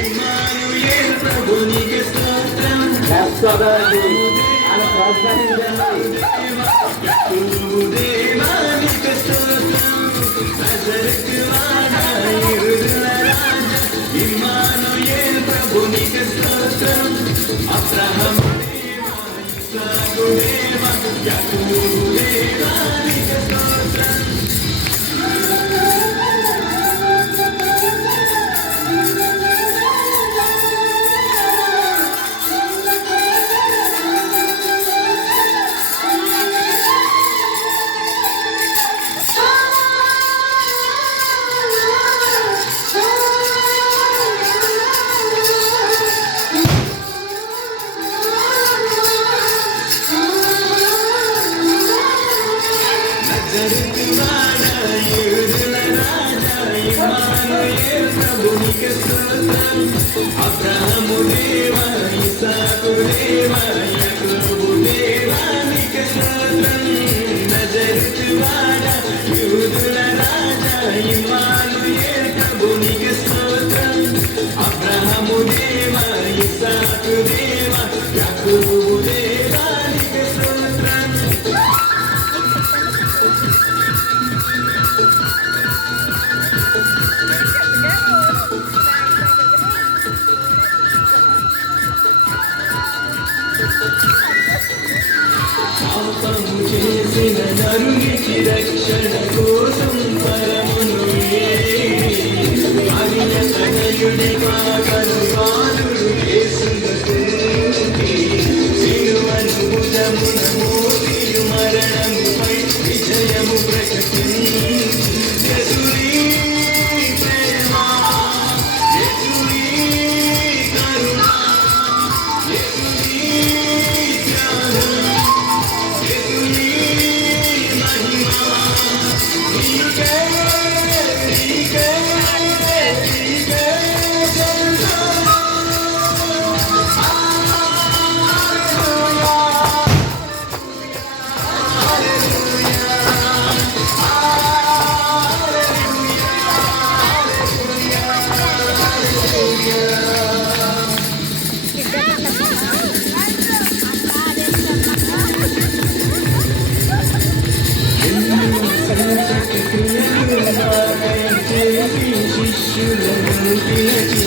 Emmanuel ప్రభునికి స్తోత్రం. యాకోబు దేవానికి స్తోత్రం. నజరేతు వాడా యూదుల రాజా ఇమ్మానుయేల్ ప్రభునికి స్తోత్రం. అబ్రహాము దేవా ఇస్సాకు దేవా యాకోబు దేవానికి స్తోత్రం. నజరేతు వాడా యూదుల రాజా ఇమ్మానుయేల్ ప్రభునికి స్తోత్రం. అబ్రహాము దేవా ఇస్సాకు దేవా యాకోబు దేవానికి స్తోత్రం. నజరేతు వాడా యూదుల రాజా ఇమ్మానుయేల్ ప్రభునికి స్తోత్రం. అబ్రహాము దేవా ఇస్సాకు దేవా యాకోబు దేవానికి స్తోత్రం. పాపము చేసిన నరునికి రక్షణ కోసం పరమును ఆజ్ఞ తనయుడిగా కరుణాలుడు యేసును స్తుతి. సిలువను భుజమున మోసియు మరణముపై విజయము ప్రకటించి యేసుని ప్రేమ, యేసుని కరుణ, యేసుని త్యాగం, యేసుని మహిమ నీకే నీకే నీకే చెందాలి. శిష్యులను పిలిచి